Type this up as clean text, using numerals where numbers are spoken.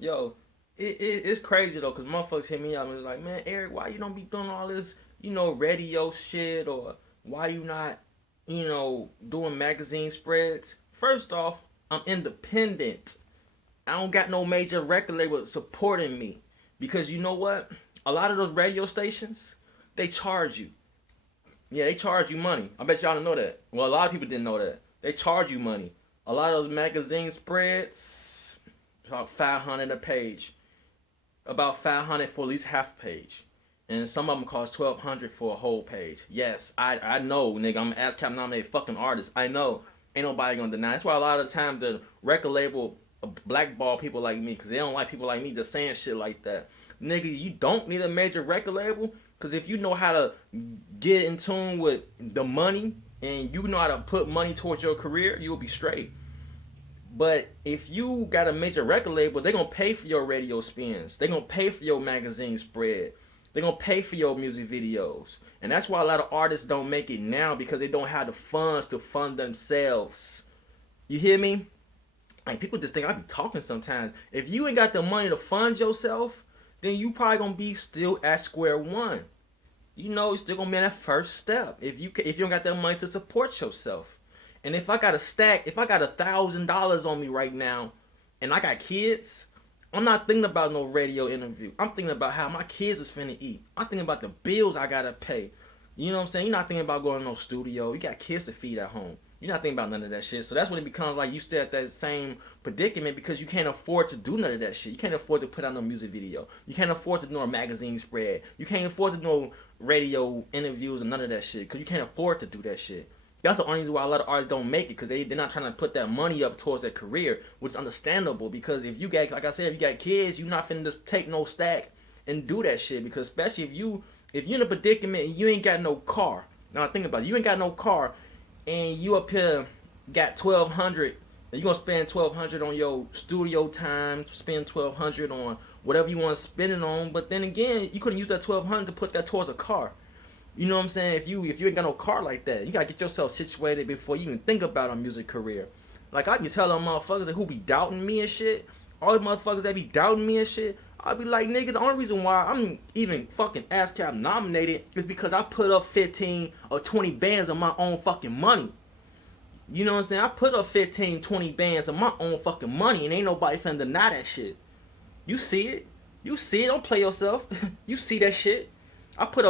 Yo, it's crazy though, cause motherfuckers hit me up and was like, man, Eric, why you don't be doing all this, radio shit, or why you not, doing magazine spreads? First off, I'm independent. I don't got no major record label supporting me, because you know what? A lot of those radio stations, they charge you. Yeah, they charge you money. I bet y'all didn't know that. Well, a lot of people didn't know that. They charge you money. A lot of those magazine spreads, about 500 a page, about 500 for at least half a page, and some of them cost 1,200 for a whole page. Yes, I know, nigga. I'm an ASCAP nominated fucking artist. I know. Ain't nobody gonna deny. That's why a lot of the time the record label blackball people like me, because they don't like people like me just saying shit like that. Nigga, you don't need a major record label, because if you know how to get in tune with the money and you know how to put money towards your career, you'll be straight. But if you got a major record label, they're gonna pay for your radio spins. They're gonna pay for your magazine spread. They're gonna pay for your music videos. And that's why a lot of artists don't make it now, because they don't have the funds to fund themselves. You hear me? Like, people just think I be talking sometimes. If you ain't got the money to fund yourself, then you probably gonna be still at square one. You're still gonna be in that first step if you don't got that money to support yourself. And if I got a stack, if I got $1,000 on me right now, and I got kids, I'm not thinking about no radio interview. I'm thinking about how my kids is finna eat. I'm thinking about the bills I gotta pay. You know what I'm saying? You're not thinking about going to no studio. You got kids to feed at home. You're not thinking about none of that shit. So that's when it becomes like you stay at that same predicament, because you can't afford to do none of that shit. You can't afford to put out no music video. You can't afford to do a magazine spread. You can't afford to do radio interviews and none of that shit, because you can't afford to do that shit. That's the only reason why a lot of artists don't make it, because they're not trying to put that money up towards their career, which is understandable, because if you got, like I said, if you got kids, you're not finna just take no stack and do that shit, because especially if you're in a predicament and you ain't got no car. Now think about it, you ain't got no car, and you up here got 1,200, and you gonna spend 1,200 on your studio time, spend 1,200 on whatever you want to spend it on, but then again, you couldn't use that 1,200 to put that towards a car. You know what I'm saying? If you ain't got no car like that, you gotta get yourself situated before you even think about a music career. Like, I be telling motherfuckers that who be doubting me and shit, all the motherfuckers that be doubting me and shit, I be like, nigga, the only reason why I'm even fucking ASCAP nominated is because I put up 15 or 20 bands of my own fucking money. You know what I'm saying? I put up 15, 20 bands of my own fucking money, and ain't nobody finna deny that shit. You see it. You see it. Don't play yourself. You see that shit. I put up